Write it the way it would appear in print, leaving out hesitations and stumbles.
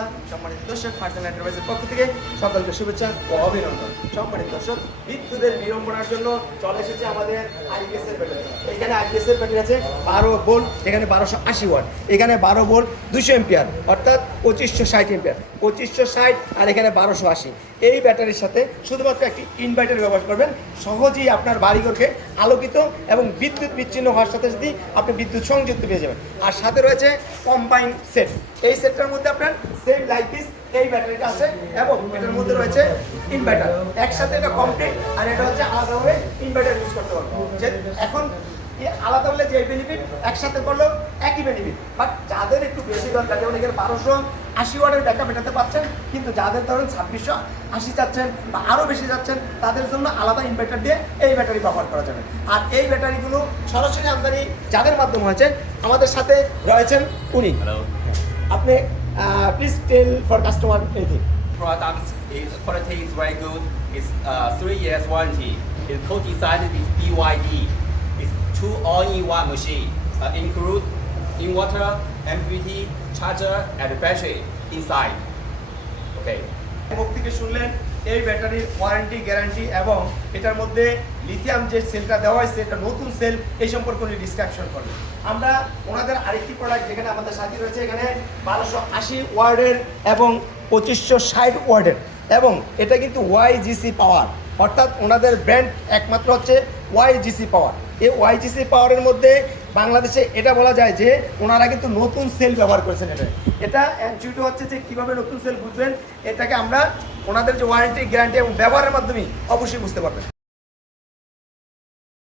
রহমতুল্লাহ। সম্মানিত দর্শক, ফারজানা এন্টারপ্রাইজের পক্ষ থেকে সকলকে শুভেচ্ছা ও অভিনন্দন। সম্মানিত দর্শক, বিদ্যুতের বিড়ম্বনার জন্য চলে এসেছে আমাদের আইপিএস এর ব্যাটারি। এখানে আইপিএস এর ব্যাটারি আছে 12 ভোল্ট, এখানে 1280 ওয়াট, এখানে 12 ভোল্ট 200 এম্পিয়ার, অর্থাৎ 2560 এম্পিয়ার, 2560 আর এখানে 1280। এই ব্যাটারির সাথে শুধুমাত্র একটি ইনভার্টার ব্যবহার করবেন, সহজেই আপনার বাড়িঘরকে আলোকিত এবং বিদ্যুৎ বিচ্ছিন্ন হওয়ার সাথে সাথে আপনি বিদ্যুৎ সংযুক্ত পেয়ে যাবেন। আর সাথে রয়েছে কম্বাইন সেট। এই সেটটার মধ্যে আপনার সেম লাইফ পিস এই ব্যাটারিটা আছে এবং এটার মধ্যে রয়েছে ইনভার্টার। একসাথে এটা কমপ্লিট, আর এটা হচ্ছে আলাদাভাবে ইনভার্টার ইউজ করতে পারবেন। যে এখন আলাদা হলে যে বেনিফিট, একসাথে করলেও একই বেনিফিট, বাট যাদের একটু বেশি দরকার, যেমন এখানে 1280 ওয়াটের ব্যাকআপ এটাতে পাচ্ছেন, কিন্তু যাদের ধরুন 2680 চাচ্ছেন বা আরও বেশি যাচ্ছেন, তাদের জন্য আলাদা ইনভার্টার দিয়ে এই ব্যাটারি ব্যবহার করা যাবে। আর এই ব্যাটারিগুলো সরাসরি আমদানি যাদের মাধ্যমে হয়েছে, আমাদের সাথে রয়েছেন উনি। আপনি please tell for customer anything. Quality is very good. It's 3 years warranty. It's co-designed with BYD. It's two all-in-one machine. Include inverter, MPPT, charger, and battery inside. Okay. মুখ থেকে শুনলেন এই ব্যাটারির ওয়ারেন্টি, গ্যারান্টি এবং এটার মধ্যে লিথিয়াম যে সেলটা দেওয়া হয়েছে, এটা নতুন সেল, এই সম্পর্কে উনি ডিসক্রিপশন করবেন। আমরা ওনাদের আরেকটি প্রোডাক্ট যেখানে আমাদের সাথে রয়েছে, এখানে 1280 ওয়ার্ডের এবং 2560 ওয়ার্ডের, এবং এটা কিন্তু ওয়াইজিসি পাওয়ার, অর্থাৎ ওনাদের ব্র্যান্ড একমাত্র হচ্ছে ওয়াইজিসি পাওয়ার। এই ওয়াইজিসি পাওয়ারের মধ্যে বাংলাদেশে এটা বলা যায় যে ওনারা কিন্তু নতুন সেল ব্যবহার করেছেন। এটা অ্যাকচুয়ালি হচ্ছে যে কীভাবে নতুন সেল বুঝবেন, এটাকে আমরা ওনাদের যে ওয়ারেন্টি, গ্যারান্টি এবং ব্যবহারের মাধ্যমে অবশ্যই বুঝতে পারবেন।